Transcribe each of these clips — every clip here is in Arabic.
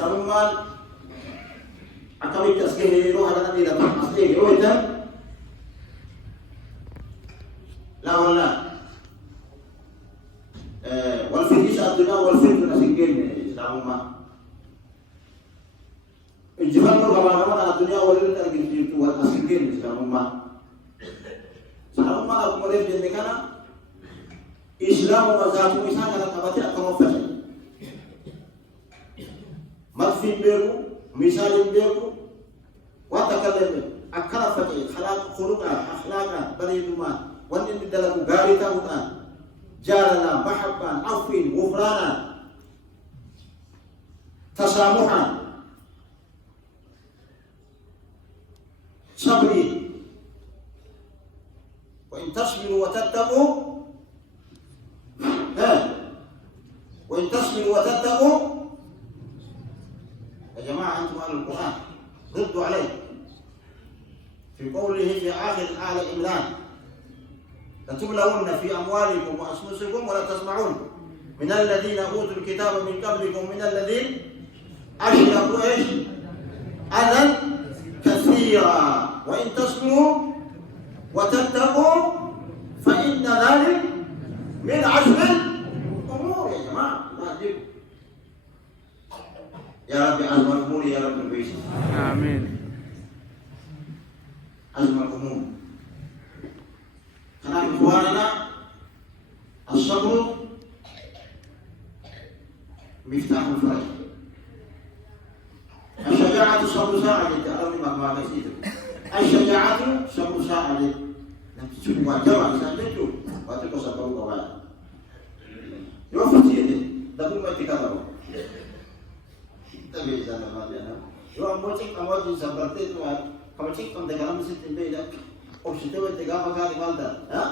إسلام مال أكمل تسكيه روح هذا تيلا أسكيه روح ده لا ولا والفتيش الدنيا والفتنة سكين إسلام مال الجبال مرغبا الدنيا والفتنة سكين والسكين إسلام مال إسلام مال أكو مريض جنكنا إسلام وزاتو إسلام كذا كبتي أكمل فتح مدفين بيرو مثال بيرو وتكلم أكثر فتح خلاق خلقنا أخلاقنا بريدما وأن ندلك غاريتا وطان جارنا محبا عفين غفرانا تسامحا صبري وإن تصبروا وتتقوا وإن تصبروا وتتقوا يا جماعة أنتم أهل القرآن ردوا عليه في قوله في آخر آل عمران لتبلون في أموالكم وأنفسكم ولا تسمعون من الذين أوتوا الكتاب من قبلكم من الذين أشركوا إيش أذى كثيرا وإن تصبروا وتتقوا فإن ذلك من عزم الأمور يا جماعة يا رب عزم الأمور يا رب البيت آمين عزم الأمور كان إخواننا الصبر مفتاح الفرج الشجاعة صبر ساعة تعلم ما تسير الشجاعة صبر ساعة نفسه واجب إنسان تجو واتقوا صبروا قواعد يوفتي يدي دبل ما تكلموا تبي إنسان ما بينا يوم موتك أموات صبرتين كم شيء كم دكان مسيت بيدا أو شيء تبي دكان مكان مالدا ها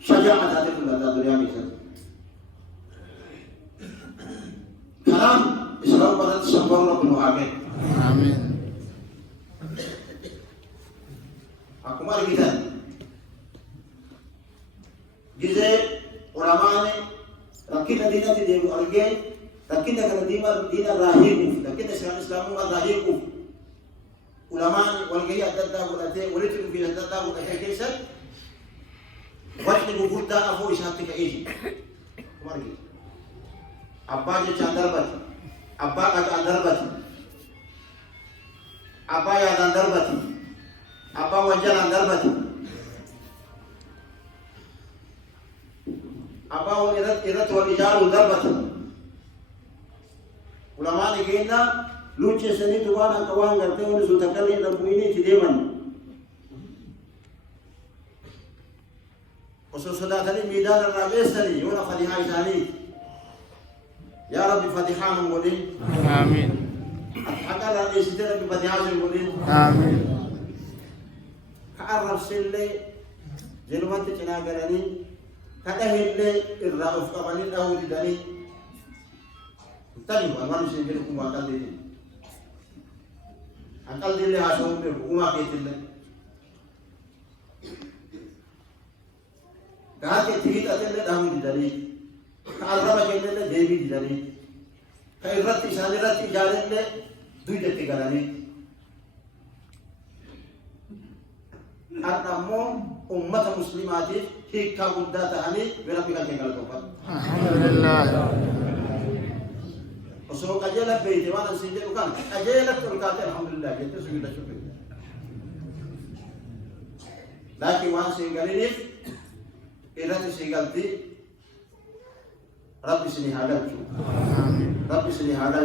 شجاعة هذا كله هذا دنيا ميسر كلام إسلام بدل صبر ربنا عاقل آمين aku mari kita gize ulamane rakina dina ti debu arge rakina kana dina rahibu rakina islamu ma rahibu ulamane walgaya dadda bulate walitu fi dadda bulate kaysa wajhi bugudda afu ishati ka eji mari abba je chandarbat abba ka chandarbat abba ya chandarbat apa wajalan darbati apa irat wal ijaru darbati ulama ni kena luce seni tuwana kawanga teo ni sutakali na muini tideman وسوسدا تاني ميدان الرئيس تاني يونا فتحة تاني يا رب فتحة مولين آمين حتى الرئيس تاني فتحة مولين آمين كعرب سلة جلوات تناقرني كأهل الرأف قبلين أو دني تاني أمان سنجلكم وأكل دين أكل دين هاسون بحكومة كيتلة كهات تيجي تأتي دهون دني كعرب كيتلة ديبي دني كإرتي سانيرتي جالين دوي تتكلمني أنمو أمة مسلمات هيك كابودا تاني بربك كنقل توفت. الحمد لله. وسوق أجيال بيت ما نسيجي وكان أجيال تركات الحمد لله جت سوينا شكر. لكن وان سينغالي إذا تسينغالتي ربي سني هذا ربي سني هذا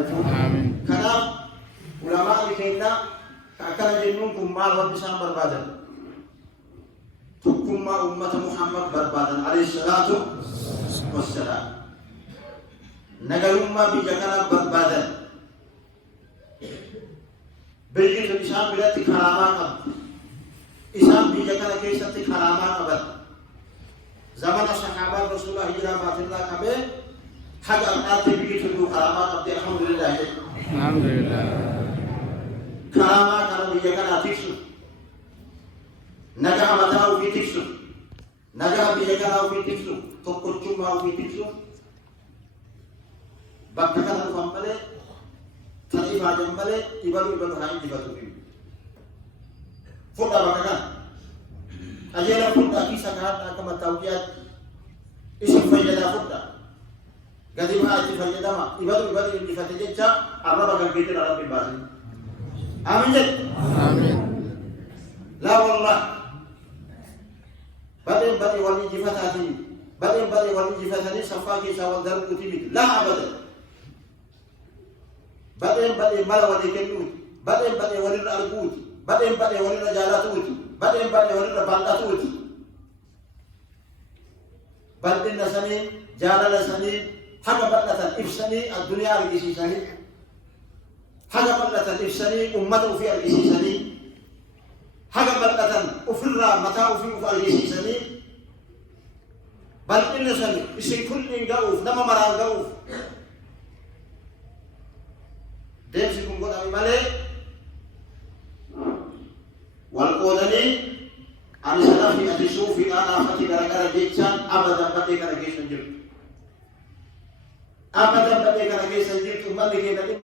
كلام علماء لكينا كأكل جنونكم مال ربي سام بربادن تكما أمة محمد بربادن عليه الصلاة والسلام نقل أمة بجكنا بربادن بيجي الإسلام بلاد كرامات إسلام بجكنا كيسة كرامات أبد زمان الصحابة رسول الله هجرة بات الله كبير حق الآن بيجي تلو كرامات أبد الحمد لله الحمد لله كرامات أنا بجكنا تكسو نجح متاو في تكسو نجح بجكنا في تكسو تقول شما في تكسو بكتنا الفمبلة تريف جنبله يبلو هاي انتفاجه فيه فردا بكان أجينا فردا كيسا كهذا كما توقيات اسم فجدا فردا قديما انتفاجه ما يبلو انتفاجه جدا أمر بكان بيتنا رب الباسل آمين جد آمين لا والله بدين والانتفاجه بدين والانتفاجه سفاكي سوى الدرب كتبت لا أبدا بدين ملا ولكنوت بدين ولل أرجوت بدين ولل جالاتوت بدين ولل بانداتوت بدين سنين جالال سنين حاجة بدلة إفسني الدنيا أرجسي سنين حاجة بدلة إفسني أمته في أرجسي سنين حاجة بدلة أفر متاع في أرجسي سنين بل إن سنين إسي كل جوف نما مرا جوف ديمسي كون قد مالي والقودني أن سلفي أتسو في أنا فتي كركرة جيتشان أبدا بدي كركيسن جيرت أبدا بدي كركيسن جيرت أمالي كيدا